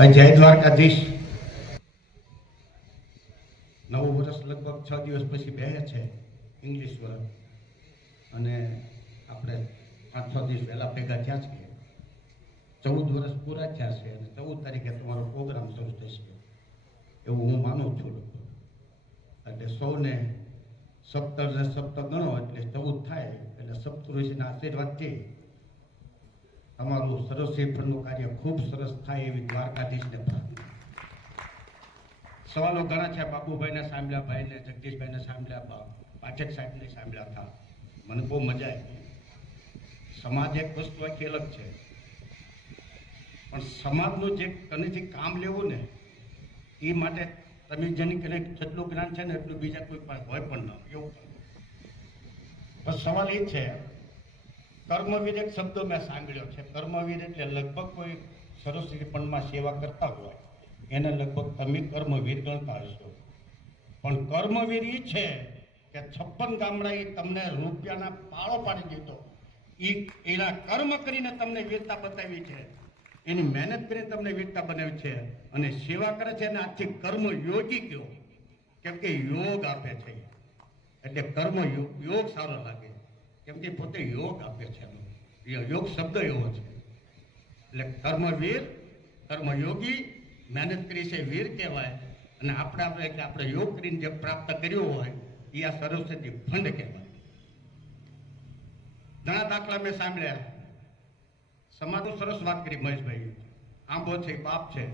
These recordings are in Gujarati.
જય દ્વારકાધીશ. નવું વર્ષ લગભગ 6 દિવસ પછી બે છે, ઇંગ્લિશ વર્ષ, અને આપણે 5-6 દિવસ પહેલા ભેગા થયા છીએ. 14 વર્ષ પૂરા થયા છે અને 14 તારીખે તમારો પ્રોગ્રામ શરૂ થશે એવું હું માનું છું. એટલે સૌને સપ્ત ગણો એટલે 14 થાય, એટલે સપ્તઋષિના આશીર્વાદથી તમારું સરસ્વતી ફંડનું કાર્ય ખૂબ સરસ થાય એવી દ્વારકાધીશને પ્રાર્થના. સવાલો ઘણા છે, બાબુભાઈને સાંભળ્યા, ભાઈને જગદીશભાઈને સાંભળ્યા, પાઠક સાહેબને સાંભળ્યા હતા. મને બહુ મજા આવી. સમાજ એક વસ્તુ આખી અલગ છે, પણ સમાજનું જે કનેથી કામ લેવું ને એ માટે તમે જેની કને જેટલું જ્ઞાન છે ને એટલું બીજા કોઈ પાસે હોય પણ ન એવું. પણ સવાલ એ છે, કર્મવીર એક શબ્દ મેં સાંભળ્યો છે. કર્મવીર એટલે લગભગ કોઈ સરસ્વતી ફંડમાં સેવા કરતા હોય એને લગભગ તમે કર્મવીર ગણતા હશો. પણ કર્મવીર એ છે કે 56 ગામડાએ તમને રૂપિયાના પાળો પાડી દીધો. એના કર્મ કરીને તમને વીરતા બતાવી છે, એની મહેનત કરીને તમને વીરતા બનાવી છે અને સેવા કરે છે. અને આથી કર્મ યોગી કયો, કેમ કે યોગ આપે છે. એટલે કર્મ યોગ સારો લાગે, કેમ કે પોતે યોગ આપે છે. યોગ શબ્દ એવો છે. એટલે કર્મવીર, કર્મયોગી, મહેનત કરી છે વીર કહેવાય. અને આપણે યોગ કરીને જે પ્રાપ્ત કર્યું હોય એ આ સરસ્વતી ફંડ કહેવાય. ઘણા દાખલા મેં સાંભળ્યા. સમાજનું સરસ વાત કરી મહેશભાઈ. આંબો છે એ બાપ છે,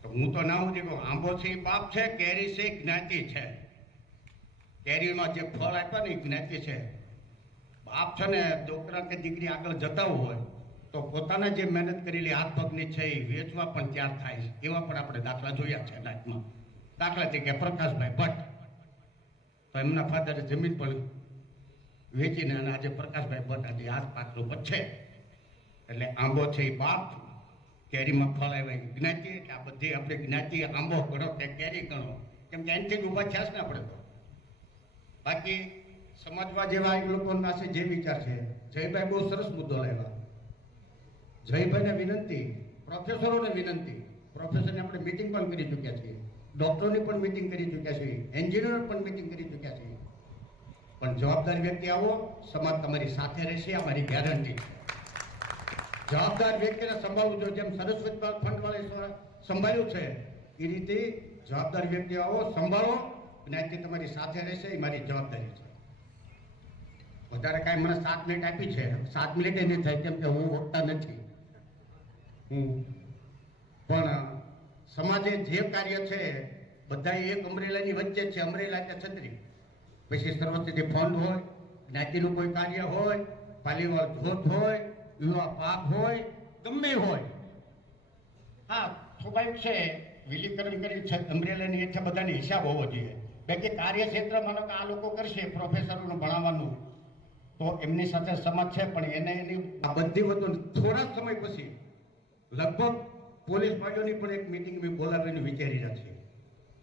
તો હું તો ના હું કહું આંબો છે એ બાપ છે, કેરી છે જ્ઞાતિ છે. કેરીમાં જે ફળ આપ્યા ને એ જ્ઞાતિ છે. બાપ છે ને છોકરા કે દીકરી આગળ જતા હોય તો પોતાના જે મહેનત કરેલી હાથ પગની છે એ વેચવા પણ તૈયાર થાય છે. એવા પણ આપણે દાખલા જોયા છે લાઈફમાં. દાખલા તરીકે પ્રકાશભાઈ ભટ્ટ, તો એમના ફાધરે જમીન પણ વેચીને અને આજે પ્રકાશભાઈ ભટ્ટ આજે હાથ પાકલું પણ છે. એટલે આંબો છે એ બાપ, કેરીમાં ફળ આવ્યા જ્ઞાતિ. એટલે આ બધી આપણે જ્ઞાતિ આંબો ગણો કે કેરી ગણો, કેમ કે એનાથી જ ઊભા થયા છે ને આપણે તો. બાકી સમાજમાં જેવા એક લોકો પાસે જે વિચાર છે, જયભાઈ બહુ સરસ મુદ્દો લાવ્યા. જયભાઈને વિનંતી, પ્રોફેસરોને વિનંતી, પ્રોફેસરને આપણે મિટિંગ પણ કરી ચૂક્યા છીએ, ડોક્ટરોની પણ મિટિંગ કરી ચૂક્યા છીએ, એન્જિનિયર પણ મિટિંગ કરી ચૂક્યા છીએ. પણ જવાબદાર વ્યક્તિ આવો, સમાજ તમારી સાથે રહેશે, અમારી ગેરંટી છે. જવાબદાર વ્યક્તિને સંભાળવું જોઈએ. જેમ સરસ્વતી ફંડ વાળે સંભાળ્યું છે એ રીતે જવાબદાર વ્યક્તિ આવો, સંભાળો, જ્ઞાતિ તમારી સાથે રહેશે, એ મારી જવાબદારી છે. વધારે કાંઈ મને 7 મિનિટ આપી છે, 7 મિનિટ નહીં થાય, કેમ કે હું વક્તા નથી. પણ સમાજે જે કાર્ય છે બધા એક અમરેલાની વચ્ચે છે. અમરેલા કે છત્રી, પછી સરસ્વતી ફંડ હોય, જ્ઞાતિનું કોઈ કાર્ય હોય, પાલીવાળ ધોધ હોય, યુવા પાક હોય, ગમે હોય. હા, સ્વાભાવિક છે વિલીકરણ કરી છે અમરેલાની હેઠળ બધાને હિસાબ હોવો જોઈએ. બાકી કાર્યક્ષેત્ર માનો કે આ લોકો કરશે પ્રોફેસરોનું ભણાવવાનું, તો એમની સાથે સમાજ છે. પણ એને એની આ બધી વસ્તુ થોડા સમય પછી લગભગ પોલીસ ભાઈઓની પણ એક મિટિંગ મેં બોલાવીને વિચારી રહ્યા છે.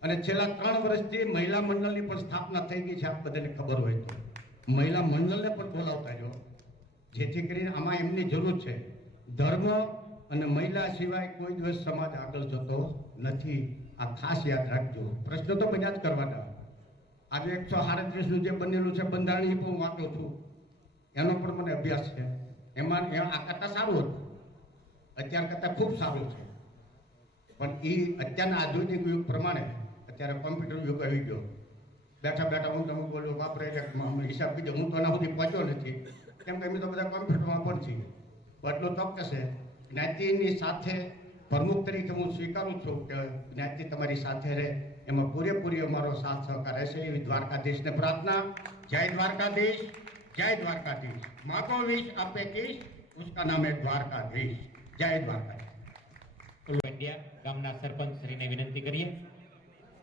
અને છેલ્લા 3 વર્ષથી મહિલા મંડળની પણ સ્થાપના થઈ ગઈ છે. આપ બધાને ખબર હોય તો મહિલા મંડળને પણ બોલાવતા જો, જેથી કરીને આમાં એમની જરૂર છે. ધર્મ અને મહિલા સિવાય કોઈ દિવસ સમાજ આગળ જતો નથી. આ ખાસ યાદ રાખજો. પ્રશ્ન તો બધા જ કરવાના. આજે 137નું જે બનેલું છે બંધારણ, એ પણ હું વાંચું છું, એનો પણ મને અભ્યાસ છે. એમાં આ કરતાં સારું હતું, અત્યાર કરતાં ખૂબ સારું છે. પણ એ અત્યારના આધુનિક યુગ પ્રમાણે અત્યારે કોમ્પ્યુટર યુગ આવી ગયો. બેઠા બેઠા હું તમે બોલું વાપરે હિસાબ કીધો, હું તો એના સુધી પહોંચ્યો નથી, કેમ કે અમે તો બધા કોમ્પ્યુટરમાં પણ છીએ. એટલું ચોક્કસ છે, જ્ઞાતિની સાથે પ્રમુખ તરીકે હું સ્વીકારું છું કે જ્ઞાતિ તમારી સાથે રહે, એમાં પૂરેપૂરી અમારો સાથ સહકાર રહેશે એવી દ્વારકાધીશને પ્રાર્થના. જય દ્વારકાધીશ, જય દ્વારકાધીશ. માકો વિશ આપે કીશ, ઉસકા નામ હે દ્વારકાધીશ. જય દ્વારકાધીશ. ગામના સરપંચ શ્રીને વિનંતી કરીએ.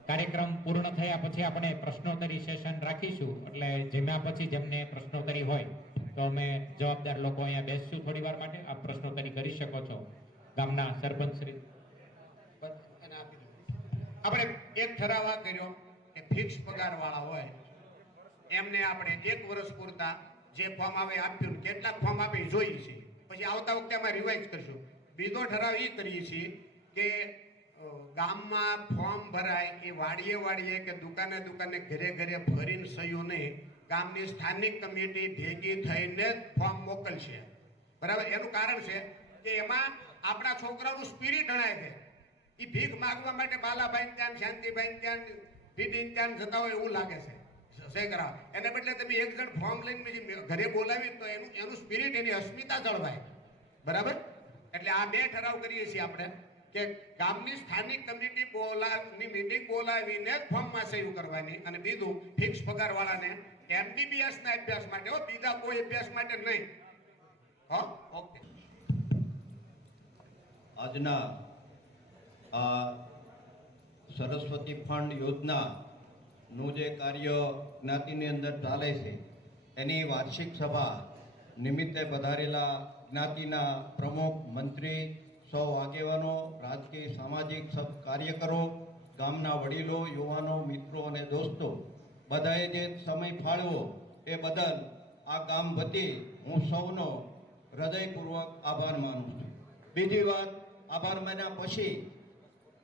કાર્યક્રમ પૂર્ણ થયા પછી આપણે પ્રશ્નોત્તરી સેશન રાખીશું. એટલે જેમાં પછી જેમને પ્રશ્નોત્તરી હોય તો અમે જવાબદાર લોકો અહીંયા બેસશું થોડી વાર માટે. આપ પ્રશ્નોત્તરી કરી શકો છો. ગામના સરપંચ શ્રી આપણે એક ઠરાવ કર્યો કે ફિક્સ પગાર વાળા હોય એમને આપણે 1 વર્ષ પૂરતા જે ફોર્મ આવે આપ્યું, કેટલાક ફોર્મ આપે જોઈ છે, પછી આવતા વખતે અમે રિવાઇઝ કરશું. બીજો ઠરાવ એ કરીએ છીએ કે ગામમાં ફોર્મ ભરાય એ વાડીએ કે દુકાને ઘરે ભરીને સહયો નહીં, ગામની સ્થાનિક કમિટી ભેગી થઈને જ ફોર્મ મોકલશે. બરાબર? એનું કારણ છે કે એમાં આપણા છોકરાઓનું સ્પિરિટ અણાય છે. એ ભીખ માગવા માટે બાલાભાઈ ત્યાં, શાંતિભાઈ ત્યાં, પીટી ત્યાં જતા હોય એવું લાગે છે સહી કરાવ. એને બદલે તમે એક જણ ફોર્મ લઈને બીજી ઘરે બોલાવી તો એનું સ્પિરિટ, એની અસ્મિતા જળવાય. બરાબર? એટલે આ બે ઠરાવ કરીએ છીએ આપણે કે ગામની સ્થાનિક કમિટી મીટિંગ બોલાવીને જ ફોર્મમાં સહી કરવાની, અને બીજું ફિક્સ પગારવાળાને MBBS ના અભ્યાસ માટે, બીજા કોઈ અભ્યાસ માટે નહીં. ઓકે. આજના આ સરસ્વતી ફંડ યોજના નું જે કાર્ય જ્ઞાતિની અંદર ચાલે છે એની વાર્ષિક સભા નિમિત્તે પધારેલા જ્ઞાતિના પ્રમુખ, મંત્રી, સૌ આગેવાનો, રાજકીય સામાજિક સબ કાર્યકરો, ગામના વડીલો, યુવાનો, મિત્રો અને દોસ્તો બધાએ જે સમય ફાળવ્યો એ બદલ આ ગામ વતી હું સૌનો હૃદયપૂર્વક આભાર માનું છું. બીજી વાત, આભાર માન્યા પછી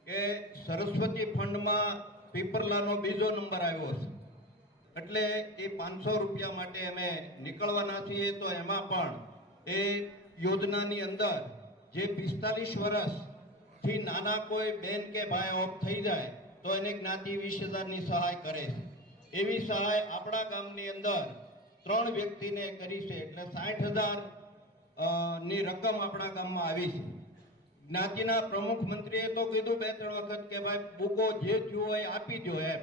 કે સરસ્વતી ફંડમાં પીપરલાનો બીજો નંબર આવ્યો છે, એટલે એ 500 રૂપિયા માટે અમે નીકળવાના છીએ. તો એમાં પણ એ યોજનાની અંદર જે 45 વર્ષથી નાના કોઈ બેન કે ભાઈ ઓફ થઈ જાય તો એને જ્ઞાતિ 20,000ની સહાય કરે છે. એવી સહાય આપણા ગામની અંદર 3 વ્યક્તિને કરી છે, એટલે 60,000 ની રકમ આપણા ગામમાં આવી છે. જ્ઞાતિના પ્રમુખ મંત્રીએ તો કીધું 2-3 વખત કે ભાઈ બુકો જે થયું હોય આપી દો એમ,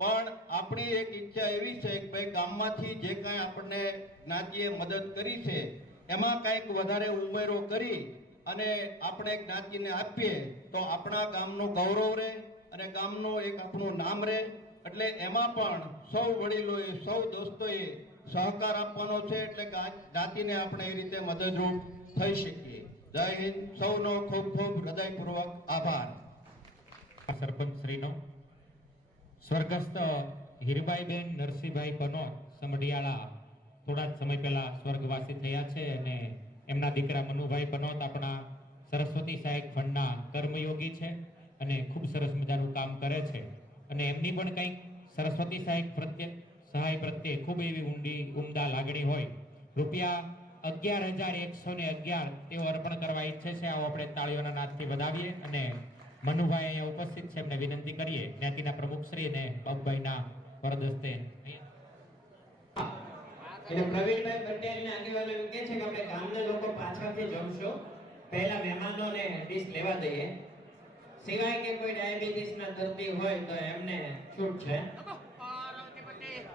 પણ આપણી એક ઈચ્છા એવી છે કે ભાઈ ગામમાંથી જે કાંઈ આપણને જ્ઞાતિએ મદદ કરી છે એમાં કંઈક વધારે ઉમેરો કરી અને આપણે જ્ઞાતિને આપીએ તો આપણા ગામનું ગૌરવ રહે અને ગામનું એક આપણું નામ રહે. એટલે એમાં પણ સૌ વડીલોએ, સૌ દોસ્તોએ સહકાર આપવાનો છે, એટલે જ્ઞાતિને આપણે એ રીતે મદદરૂપ થઈ શકીએ. જય હિન્દ. સૌનો ખૂબ ખૂબ હૃદયપૂર્વક આભાર. સરપંચ શ્રીનો સ્વર્ગસ્થ હીરબાઈબેન નરસિંહભાઈ બનોત સમઢિયાળા થોડા જ સમય પહેલા સ્વર્ગવાસી થયા છે, અને એમના દીકરા મનુભાઈ બનોત આપણા સરસ્વતી સહાયક ફંડના કર્મયોગી છે અને ખૂબ સરસ મજાનું કામ કરે છે. અને એમની પણ કંઈક સરસ્વતી સહાય પ્રત્યે ખૂબ એવી ઉમદા લાગણી હોય. રૂપિયા 11,111 તેઓ અર્પણ કરવા ઈચ્છે છે. આવો આપણે તાળીઓના નાદથી વધાવીએ અને મનુભાઈ અહીંયા ઉપસ્થિત છે, એમને વિનંતી કરીએ જ્ઞાતિના પ્રમુખ શ્રી અને બાબુભાઈના વરદસ્તે. એટલે પ્રવીણભાઈ પટેલના આગેવાનો એમ કહે છે કે આપણે ગામના લોકો પાછળથી જમશો, પહેલા મહેમાનોને ડીશ લેવા દઈએ, સિવાય કે કોઈ ડાયાબિટીસ ના દર્દી હોય તો એમને છૂટ છે.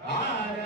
હર